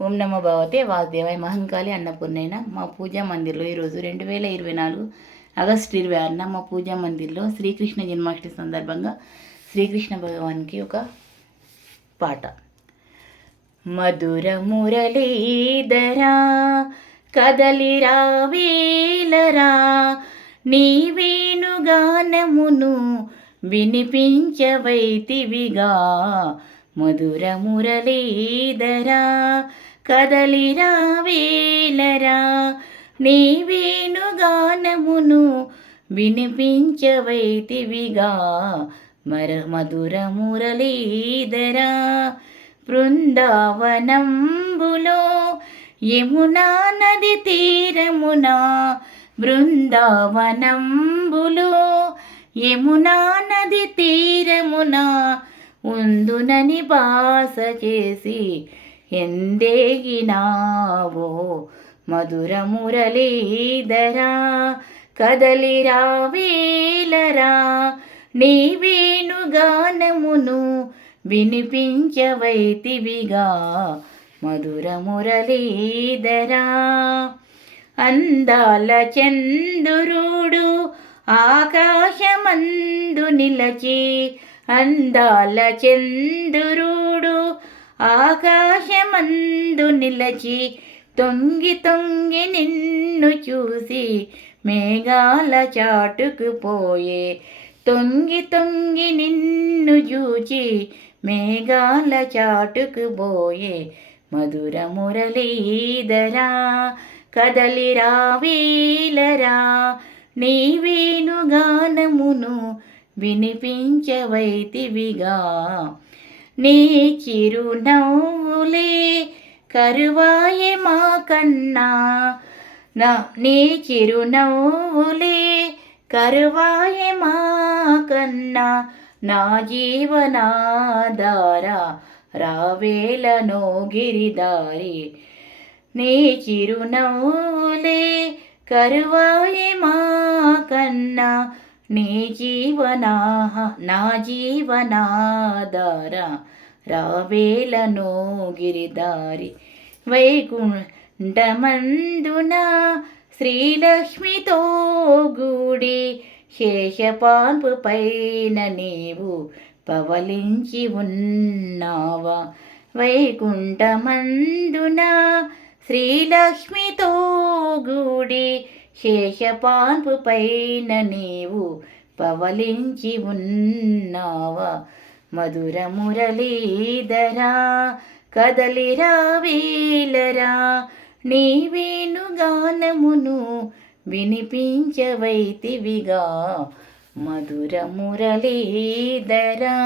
ఓం నమో భగవతే వాసుదేవాయ మహంకాళి అన్నపూర్ణైన మా పూజా మందిర్లో ఈరోజు 2024 ఆగస్టు 26న మా పూజా మందిర్లో శ్రీకృష్ణ జన్మాష్టమి సందర్భంగా శ్రీకృష్ణ భగవాన్కి ఒక పాట. మధుర మురళీధరా కదలిరా వేలరా నీ వేణుగానమును వినిపించవైతివిగా. మధుర మురళీధరా కదలిరా వేలరా నీ వేణుగానమును వినిపించవైతివిగా. మధుర మురళీధరా బృందావనంబులో యమునా నది తీరమున, బృందావనంబులో యమునా నది తీరమున ఉందునని బాస చేసి ఎందేగినావో. మధుర మురళీధరా కదలిరా వేలరా నీ వేణుగానమును వినిపించవైతివిగా. మధుర మురళీధరా అందాల చంద్రుడు ఆకాశమందు నిలచి, అందాల చంద్రుడు ఆకాశమందు నిలచి తొంగి తొంగి నిన్ను చూసి మేఘాల చాటుకుపోయే. తొంగి తొంగి నిన్ను చూచి మేఘాల చాటుకుపోయే. మధుర మురళీధరా కదలిరా వేలరా నీ వేణుగానమును వినిపించవైతివిగా. నీ చిరునవ్వులే కరువాయే మా కన్నా, నీ చిరునవ్వులే కరువాయే మా కన్నా. నా జీవనాధార రావేలనో గిరిదారి. నీ చిరునవ్వులే కరువాయే మా కన్నా, నీ నా జీవనాధార రావేలనో గిరిదారి. వైకుంఠమందున శ్రీలక్ష్మితో గూడి శేషపాన్పు పైన నీవు పవలించి ఉన్నావా. వైకుంఠమందున శ్రీలక్ష్మితో గూడి శేషపాన్పు పైన నీవు పవలించి ఉన్నావా. మధుర మురళీధరా కదలిరా వేలరా నీ వేణుగానమును వినిపించవైతివిగా. మధుర మురళీధరా.